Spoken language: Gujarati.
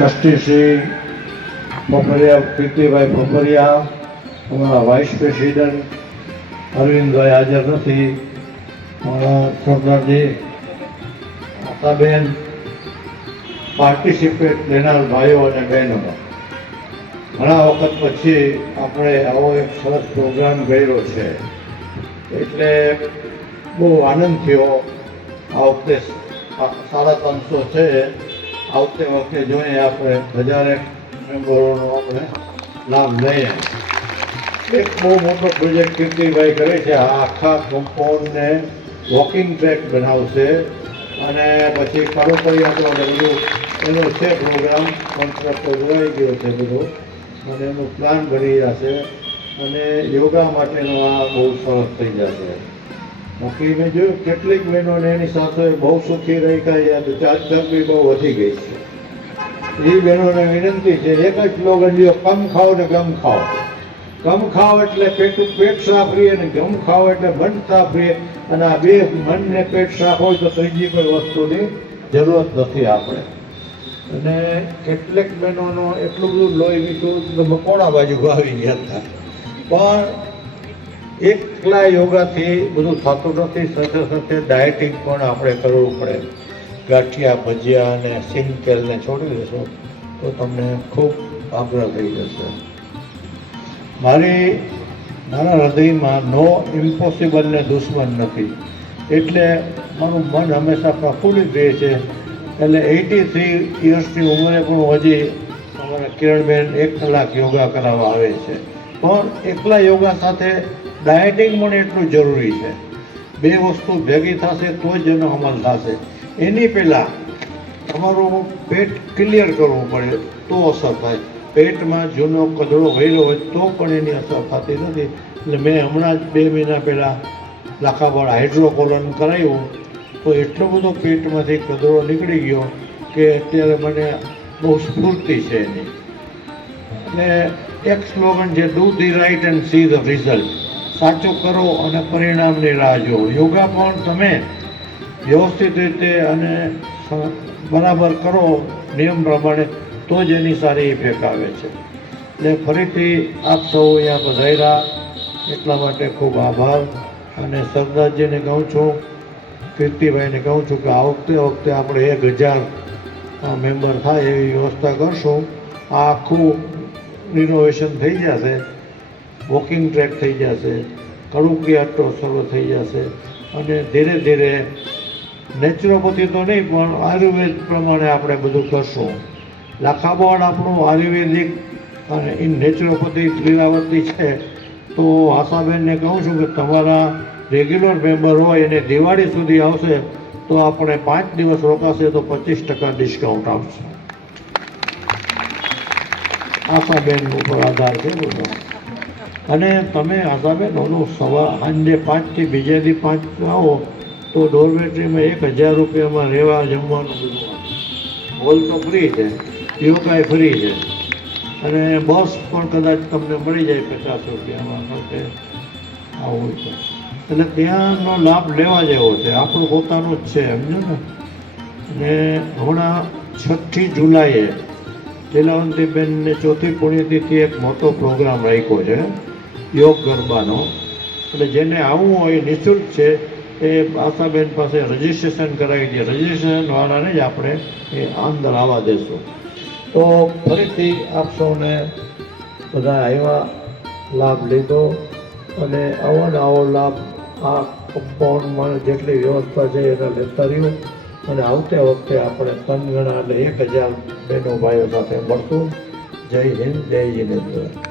ટ્રસ્ટી શ્રી પોપરિયા કીર્તિભાઈ પોપરિયા અમારા વાઇસ પ્રેસિડન્ટ અરવિંદભાઈ હાજર નથી. મારા સરદારજી માતાબેન પાર્ટિસિપેટ લેનાર ભાઈઓ અને બહેનો. ઘણા વખત પછી આપણે આવો એક સરસ પ્રોગ્રામ કર્યો છે. એટલે બહુ આનંદ થયો આ વખતે. સાડા ત્રણસો છે. આવતે વખતે જોઈએ આપણે હજારે મેમ્બરોનો આપણે લાભ લઈએ. એક બહુ મોટો પ્રોજેક્ટ કીર્તિભાઈ કરે છે. આખા કમ્પાઉન્ડને વોકિંગ ટ્રેક બનાવશે. અને પછી આપણો બધું એનો છે પ્રોગ્રામ કોન્ટ્રાક્ટ જોડાઈ ગયો છે બધો. અને એનો પ્લાન બની જશે. અને યોગા માટેનો આ બહુ સરસ થઈ જશે. બાકી મેં જોયું કેટલીક બહેનોને એની સાથે બહુ સુખી રહી કાંઈ ચાર બી બહુ વધી ગઈ છે. એ બહેનોને વિનંતી છે, એક જ સ્લોગન લ્યો કમ ખાઓ ને ગમ ખાઓ. કમ ખાઓ એટલે પેટ પેટ સાફ રહીએ અને ગમ ખાઓ એટલે મન સાફ રહીએ અને આ બે મન ને પેટ સાફ હોય તો ત્રીજી કોઈ વસ્તુની જરૂરત નથી આપણે. અને કેટલીક બહેનોનો એટલું બધું લોહી મીઠું તો મકોડા બાજુ આવી ગયા હતા. પણ એકલા યોગાથી બધું થતું નથી, સાથે સાથે ડાયટિંગ પણ આપણે કરવું પડે. ગાંઠિયા, ભજીયા અને સિંગ તેલને છોડી દેશો, તો તમને ખૂબ આગ્રહ થઈ જશે. મારી, મારા હૃદયમાં નો ઇમ્પોસિબલને દુશ્મન નથી. એટલે મારું મન હંમેશા પ્રફુલ્લિત રહે છે. એટલે એટી થ્રી યર્સની ઉંમરે પણ હજી અમારા કિરણબેન એક કલાક યોગા કરાવવા આવે છે. પણ એકલા યોગા સાથે ડાયટિંગ પણ એટલું જરૂરી છે. બે વસ્તુ ભેગી થશે તો જ એનો અમલ થશે. એની પહેલાં તમારું પેટ ક્લિયર કરવું પડે તો અસર થાય. પેટમાં જૂનો કચરો વહેલો હોય તો પણ એની અસર થતી નથી. એટલે મેં હમણાં જ બે મહિના પહેલાં લાખાબળ હાઇડ્રોકોલન કરાવ્યું તો એટલો બધો પેટમાંથી કચરો નીકળી ગયો કે અત્યારે મને બહુ સ્ફૂર્તિ છે એની. એટલે એક સ્લોગન છે do the right and see the result સાચું કરો અને પરિણામની રાહ જુઓ. યોગા પણ તમે વ્યવસ્થિત રીતે અને બરાબર કરો નિયમ પ્રમાણે, તો જ એની સારી ઇફેક્ટ આવે છે. એટલે ફરીથી આપ સૌ અહીંયા બધાયરા એટલા માટે ખૂબ આભાર અને સરદારજીને કહું છું, કીર્તિભાઈને કહું છું કે આ વખતે વખતે આપણે એક હજાર મેમ્બર થાય એવી વ્યવસ્થા કરશું. આખું રિનોવેશન થઈ જશે. વોકિંગ ટ્રેક થઈ જશે કડુકી આટો શરૂ થઈ જશે અને ધીરે ધીરે નેચરોપથી તો નહીં, પણ આયુર્વેદ પ્રમાણે આપણે બધું કરશું. લાખાબાળ આપણું આયુર્વેદિક અને ઇન નેચરોપથી લીલાવતી છે, તો આશાબેનને કહું છું કે તમારા રેગ્યુલર મેમ્બર હોય અને દિવાળી સુધી આવશે, તો આપણે પાંચ દિવસ રોકાશે તો પચીસ ટકા ડિસ્કાઉન્ટ આવશે આશાબેન ઉપર આધાર છે બધો અને તમે આશાબેન ડોલો સવાર, સાંજે પાંચથી બીજેથી પાંચ આવો, તો ડોરમેટરીમાં એક હજાર રૂપિયામાં રહેવા જમવાનું બધું હોલ તો ફ્રી છે યોગાય ફ્રી છે. અને બસ પણ કદાચ તમને મળી જાય પચાસ રૂપિયામાં કે આવું છે. એટલે ત્યાંનો લાભ લેવા જેવો છે, આપણું પોતાનું જ છે સમજો ને? અને હમણાં છઠ્ઠી જુલાઈએ લીલાવંતીબેનને ચોથી પુણ્યતિથિ એક મોટો પ્રોગ્રામ રાખ્યો છે, યોગ ગરબાનો. એટલે જેને આવવું હોય નિઃશુલ્ક છે, એ આશાબેન પાસે રજિસ્ટ્રેશન કરાવી દે. રજીસ્ટ્રેશનવાળાને જ આપણે એ અંદર આવવા દેશું. તો ફરીથી આપ સૌને બધા આવ્યા, લાભ લીધો અને અવનવો લાભ આ કમ્પાઉન્ડમાં જેટલી વ્યવસ્થા છે એના લેતા રહ્યું. અને આવતે વખતે આપણે ત્રણ ગણા અને એક હજાર બહેનો ભાઈઓ સાથે મળશું. જય હિન્દ, જય જીનેન્દ્ર.